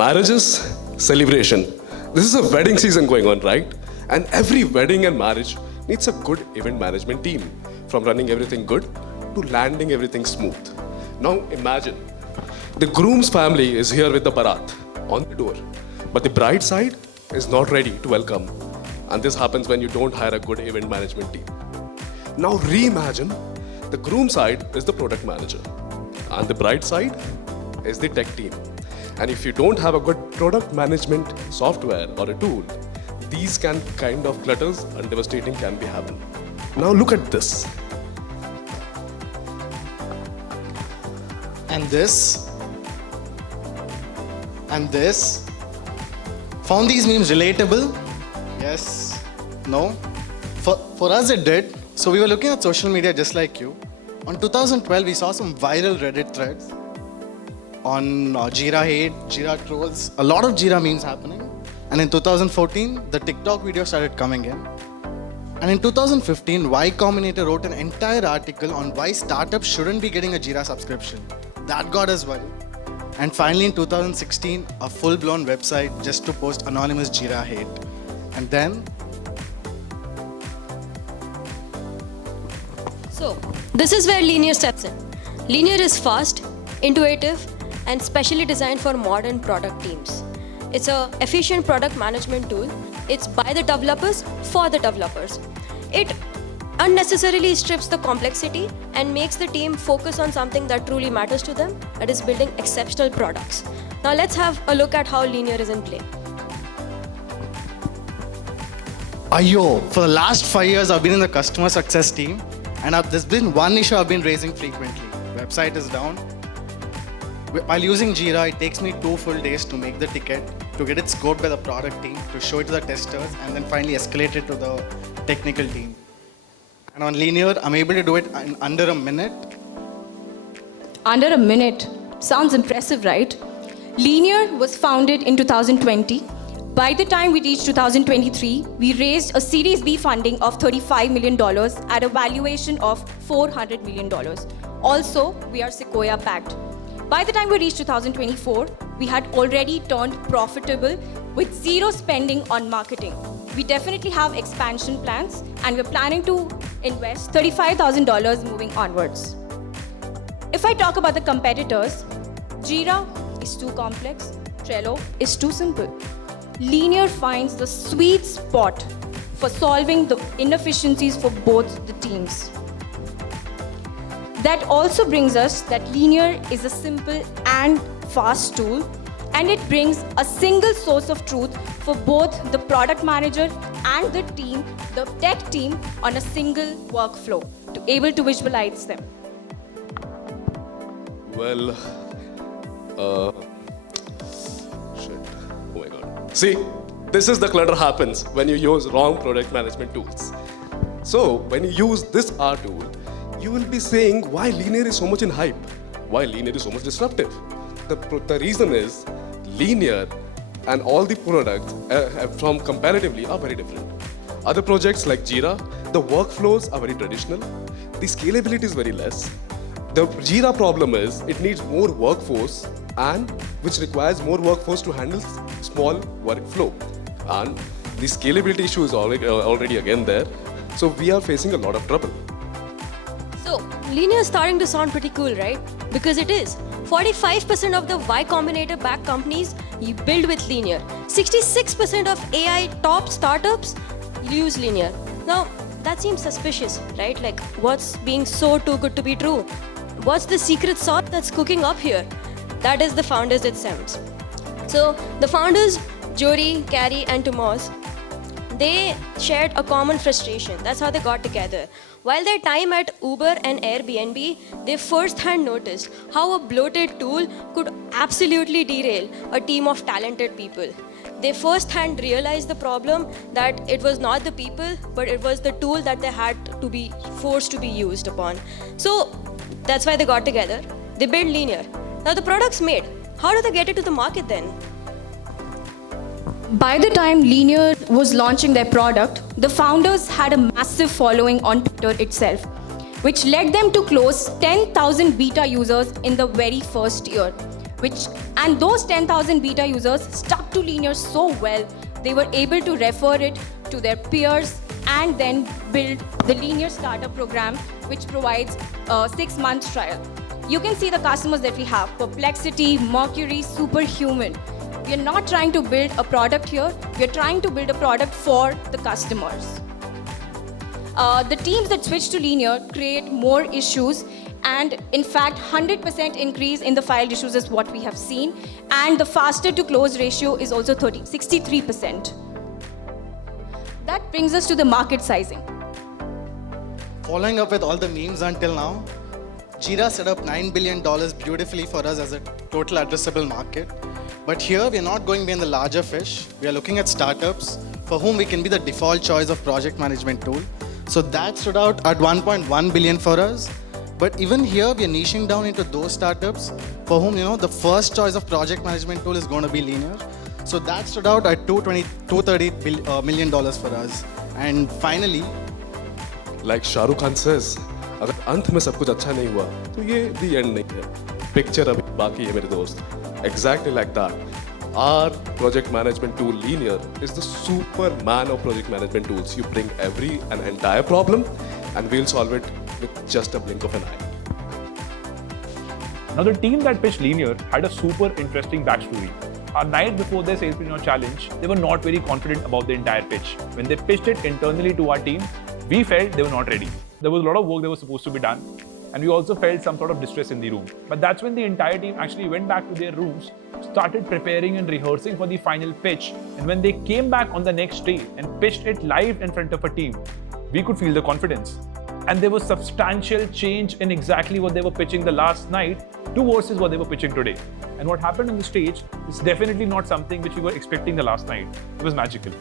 Marriages, celebration. This is a wedding season going on, right? And every wedding and marriage needs a good event management team, from running everything good to landing everything smooth. Now imagine, the groom's family is here with the barat on the door, but the bride side is not ready to welcome. And this happens when you don't hire a good event management team. Now reimagine, the groom side is the product manager, and the bride side is the tech team. And if you don't have a good product management software or a tool, these kind of clutters and devastating can be happen. Now look at this. And this. And this. Found these memes relatable? Yes. No? For us it did. So we were looking at social media just like you. On 2012 we saw some viral Reddit threads on Jira hate, Jira trolls, a lot of Jira memes happening. And in 2014, the TikTok video started coming in. And in 2015, Y Combinator wrote an entire article on why startups shouldn't be getting a Jira subscription. That got us viral. And finally in 2016, a full-blown website just to post anonymous Jira hate. And then... So, this is where Linear steps in. Linear is fast, intuitive, and specially designed for modern product teams. It's an efficient product management tool. It's by the developers for the developers. It unnecessarily strips the complexity and makes the team focus on something that truly matters to them, that is building exceptional products. Now let's have a look at how Linear is in play. Ayo, for the last 5 years I've been in the customer success team, and there's been one issue I've been raising frequently. Website is down. While using Jira, it takes me 2 full days to make the ticket, to get it scoped by the product team, to show it to the testers, and then finally escalate it to the technical team. And on Linear, I'm able to do it in under a minute. Under a minute? Sounds impressive, right? Linear was founded in 2020. By the time we reached 2023, we raised a Series B funding of $35 million at a valuation of $400 million. Also, we are Sequoia backed. By the time we reached 2024, we had already turned profitable with zero spending on marketing. We definitely have expansion plans, and we're planning to invest $35,000 moving onwards. If I talk about the competitors, Jira is too complex, Trello is too simple. Linear finds the sweet spot for solving the inefficiencies for both the teams. That also brings us that Linear is a simple and fast tool, and it brings a single source of truth for both the product manager and the team, the tech team, on a single workflow to able to visualize them. Well, shit. Oh my God. See, this is the clutter happens when you use wrong product management tools. So when you use this R tool, you will be saying why Linear is so much in hype, why Linear is so much disruptive. The reason is Linear and all the products from comparatively are very different. Other projects like Jira, the workflows are very traditional. The scalability is very less. The Jira problem is it needs more workforce, and which requires more workforce to handle small workflow. And the scalability issue is already again there. So we are facing a lot of trouble. So, Linear is starting to sound pretty cool, right? Because it is. 45% of the Y Combinator backed companies you build with Linear. 66% of AI top startups use Linear. Now, that seems suspicious, right? Like, what's being so too good to be true? What's the secret sauce that's cooking up here? That is the founders, it sounds. So, the founders, Jory, Carrie, and Tomas, they shared a common frustration. That's how they got together. While their time at Uber and Airbnb, they first-hand noticed how a bloated tool could absolutely derail a team of talented people. They first-hand realized the problem, that it was not the people, but it was the tool that they had to be forced to be used upon. So that's why they got together. They built Linear. Now the product's made. How do they get it to the market then? By the time Linear was launching their product, the founders had a massive following on Twitter itself, which led them to close 10,000 beta users in the very first year. and those 10,000 beta users stuck to Linear so well, they were able to refer it to their peers and then build the Linear Startup Program, which provides a 6-month trial. You can see the customers that we have: Perplexity, Mercury, Superhuman. We are not trying to build a product here, we are trying to build a product for the customers. The teams that switch to Linear create more issues, and in fact 100% increase in the filed issues is what we have seen, and the faster to close ratio is also 63%. That brings us to the market sizing. Following up with all the memes until now, Jira set up $9 billion beautifully for us as a total addressable market. But here we are not going beyond the larger fish. We are looking at startups for whom we can be the default choice of project management tool. So that stood out at 1.1 billion for us. But even here we are niching down into those startups for whom the first choice of project management tool is going to be Linear. So that stood out at $230 million for us. And finally, Like Shah Rukh Khan says, अगर अंत में सब कुछ अच्छा नहीं हुआ तो ये the end नहीं है. Picture अभी बाकी है मेरे दोस्त. Exactly like that. Our project management tool Linear is the superman of project management tools. You bring an entire problem and we'll solve it with just a blink of an eye. Now the team that pitched Linear had a super interesting backstory. A night before their Salespreneur challenge, they were not very confident about the entire pitch. When they pitched it internally to our team, we felt they were not ready. There was a lot of work that was supposed to be done, and we also felt some sort of distress in the room. But that's when the entire team actually went back to their rooms, started preparing and rehearsing for the final pitch, and when they came back on the next day and pitched it live in front of a team, we could feel the confidence. And there was substantial change in exactly what they were pitching the last night to versus what they were pitching today. And what happened on the stage is definitely not something which we were expecting the last night. It was magical.